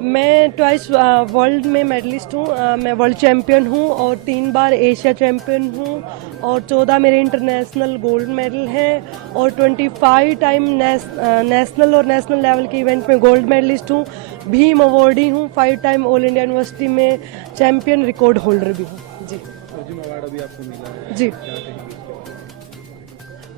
मैं twice world में medallist हूँ। मैं वर्ल्ड चैम्पियन हूँ और 3 बार एशिया चैम्पियन हूँ और 14 मेरे इंटरनेशनल गोल्ड मेडल हैं और 25 टाइम नेशनल और नेशनल लेवल के इवेंट में गोल्ड मेडलिस्ट हूँ। भीम अवॉर्डी हूँ। 5 टाइम ऑल इंडिया यूनिवर्सिटी में चैम्पियन रिकॉर्ड होल्डर भी हूँ। जी, अर्जुन अवार्ड अभी आपको मिला है, जी, क्या कहेंगे?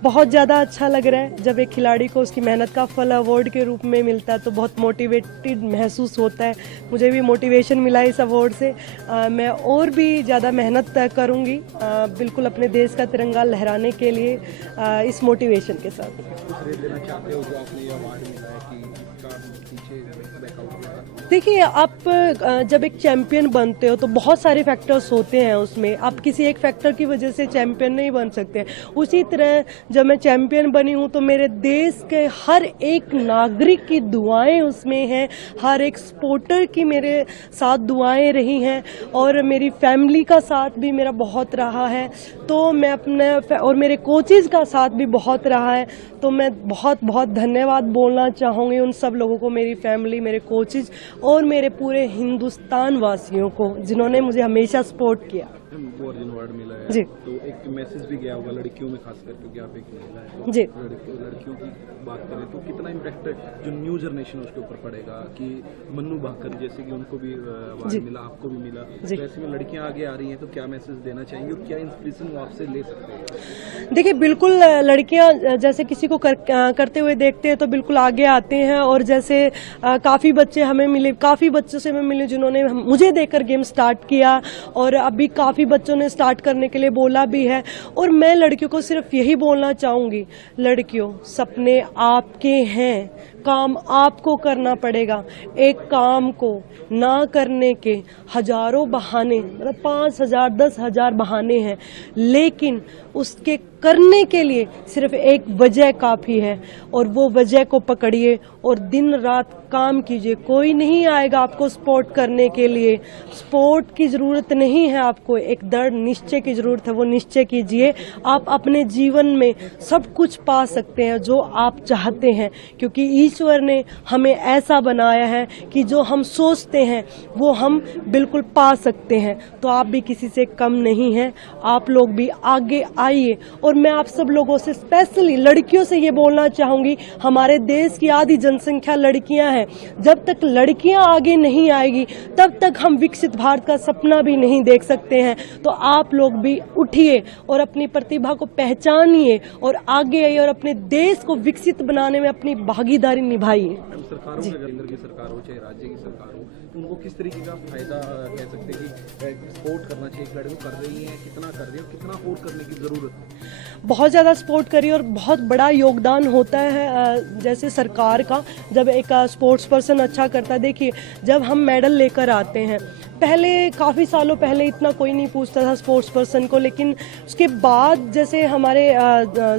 बहुत ज़्यादा अच्छा लग रहा है। जब एक खिलाड़ी को उसकी मेहनत का फल अवार्ड के रूप में मिलता है तो बहुत मोटिवेटेड महसूस होता है। मुझे भी मोटिवेशन मिला इस अवार्ड से। मैं और भी ज़्यादा मेहनत करूँगी, बिल्कुल अपने देश का तिरंगा लहराने के लिए इस मोटिवेशन के साथ। कुछ श्रेय देना चाहते हो जो आपने ये अवार्ड मिला है कि इसका पीछे बैकआउट हुआ? देखिए, आप जब एक चैम्पियन बनते हो तो बहुत सारे फैक्टर्स होते हैं उसमें। आप किसी एक फैक्टर की वजह से चैम्पियन नहीं बन सकते। उसी तरह जब मैं चैम्पियन बनी हूँ तो मेरे देश के हर एक नागरिक की दुआएं उसमें हैं, हर एक स्पोर्टर की मेरे साथ दुआएं रही हैं और मेरी फैमिली का साथ भी मेरा बहुत रहा है। तो मैं अपने और मेरे कोचेज़ का साथ भी बहुत रहा है। तो मैं बहुत बहुत धन्यवाद बोलना चाहूँगी उन सब लोगों को, मेरी फैमिली, मेरे कोचेज़ और मेरे पूरे हिंदुस्तान वासियों को जिन्होंने मुझे हमेशा सपोर्ट किया। वो अर्जुन अवार्ड मिला है जी, तो एक मैसेज भी गया होगा लड़कियों में, खास करके क्योंकि आप एक महिला है। जी, लड़कियों की बात करें तो कितना इम्पैक्ट जो न्यू जनरेशन उसके ऊपर पड़ेगा कि मन्नू भाकर जैसे कि उनको भी अवार्ड मिला, आपको भी मिला, तो ऐसे में लड़कियां आगे आ रही हैं तो क्या मैसेज देना चाहेंगे और क्या इंस्पिरेशन वो आपसे ले सकते हैं? देखिए, बिल्कुल लड़कियां जैसे किसी को करते हुए देखते हैं तो बिल्कुल आगे आते हैं और जैसे काफ़ी बच्चे हमें मिले, काफ़ी बच्चों से मैं मिली जिन्होंने मुझे देखकर गेम स्टार्ट किया और अभी काफ़ी बच्चों ने स्टार्ट करने के लिए बोला भी है। और मैं लड़कियों को सिर्फ यही बोलना चाहूँगी, लड़कियों, सपने आपके हैं, काम आपको करना पड़ेगा। एक काम को ना करने के हजारों बहाने, मतलब 5,000 10,000 बहाने हैं, लेकिन उसके करने के लिए सिर्फ एक वजह काफ़ी है और वो वजह को पकड़िए और दिन रात काम कीजिए। कोई नहीं आएगा आपको सपोर्ट करने के लिए। सपोर्ट की ज़रूरत नहीं है आपको, एक दृढ़ निश्चय की ज़रूरत है। वो निश्चय कीजिए, आप अपने जीवन में सब कुछ पा सकते हैं जो आप चाहते हैं, क्योंकि ईश्वर ने हमें ऐसा बनाया है कि जो हम सोचते हैं वो हम बिल्कुल पा सकते हैं। तो आप भी किसी से कम नहीं हैं, आप लोग भी आगे आइए। और मैं आप सब लोगों से, स्पेशली लड़कियों से ये बोलना चाहूँगी, हमारे देश की आधी जनसंख्या लड़कियां हैं। जब तक लड़कियां आगे नहीं आएगी तब तक हम विकसित भारत का सपना भी नहीं देख सकते हैं। तो आप लोग भी उठिए और अपनी प्रतिभा को पहचानिए और आगे आइए और अपने देश को विकसित बनाने में अपनी भागीदारी निभाइए। सरकार हो, केंद्र की सरकार हो चाहे राज्य की सरकार हो, तो उनको किस तरीके का फायदा कह सकते हैं कि सपोर्ट करना चाहिए? खिलाड़ी कर रही है, कितना कर रही है, कितना और करने की जरूरत है? बहुत ज़्यादा सपोर्ट करिए और बहुत बड़ा योगदान होता है जैसे सरकार का, जब एक स्पोर्ट्स पर्सन अच्छा करता है। देखिए, जब हम मेडल लेकर आते हैं, पहले काफ़ी सालों पहले इतना कोई नहीं पूछता था स्पोर्ट्स पर्सन को, लेकिन उसके बाद जैसे हमारे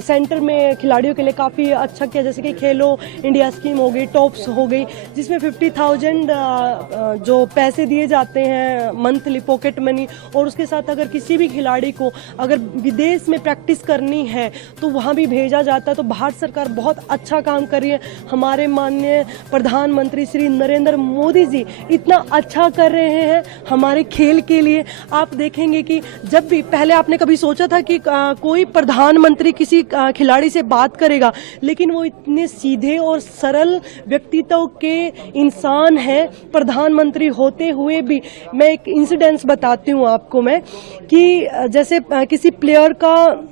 सेंटर में खिलाड़ियों के लिए काफ़ी अच्छा किया, जैसे कि खेलो इंडिया स्कीम हो गई, टॉप्स हो गई, जिसमें 50,000 जो पैसे दिए जाते हैं मंथली पॉकेट मनी, और उसके साथ अगर किसी भी खिलाड़ी को अगर विदेश में प्रैक्टिस करनी है तो वहाँ भी भेजा जाता है। तो भारत सरकार बहुत अच्छा काम कर रही है। हमारे माननीय प्रधानमंत्री श्री नरेंद्र मोदी जी इतना अच्छा कर रहे हैं हमारे खेल के लिए। आप देखेंगे कि जब भी पहले आपने कभी सोचा था कि कोई प्रधानमंत्री किसी खिलाड़ी से बात करेगा, लेकिन वो इतने सीधे और सरल व्यक्तित्व के इंसान हैं प्रधानमंत्री होते हुए भी। मैं एक इंसिडेंस बताती हूँ आपको मैं, कि जैसे किसी प्लेयर का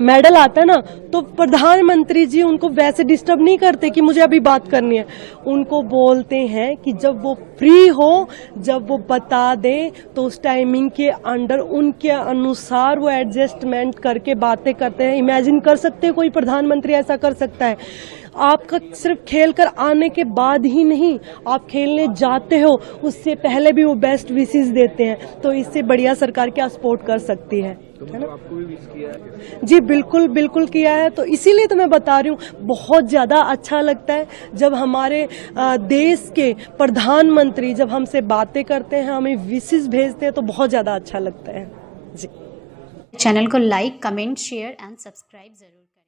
मेडल आता है ना, तो प्रधानमंत्री जी उनको वैसे डिस्टर्ब नहीं करते कि मुझे अभी बात करनी है। उनको बोलते हैं कि जब वो फ्री हो, जब वो बता दे, तो उस टाइमिंग के अंडर उनके अनुसार वो एडजस्टमेंट करके बातें करते हैं। इमेजिन कर सकते हैं कोई प्रधानमंत्री ऐसा कर सकता है? आपका सिर्फ खेल कर आने के बाद ही नहीं, आप खेलने जाते हो उससे पहले भी वो बेस्ट विशेस देते हैं। तो इससे बढ़िया सरकार क्या सपोर्ट कर सकती है? तो मतलब आपको भी विश किया है? जी बिल्कुल बिल्कुल किया है, तो इसीलिए तो मैं बता रही हूँ बहुत ज़्यादा अच्छा लगता है जब हमारे देश के प्रधानमंत्री जब हमसे बातें करते हैं, हमें विशेष भेजते हैं, तो बहुत ज़्यादा अच्छा लगता है। जी चैनल को like, comment, share and subscribe जरूर करें।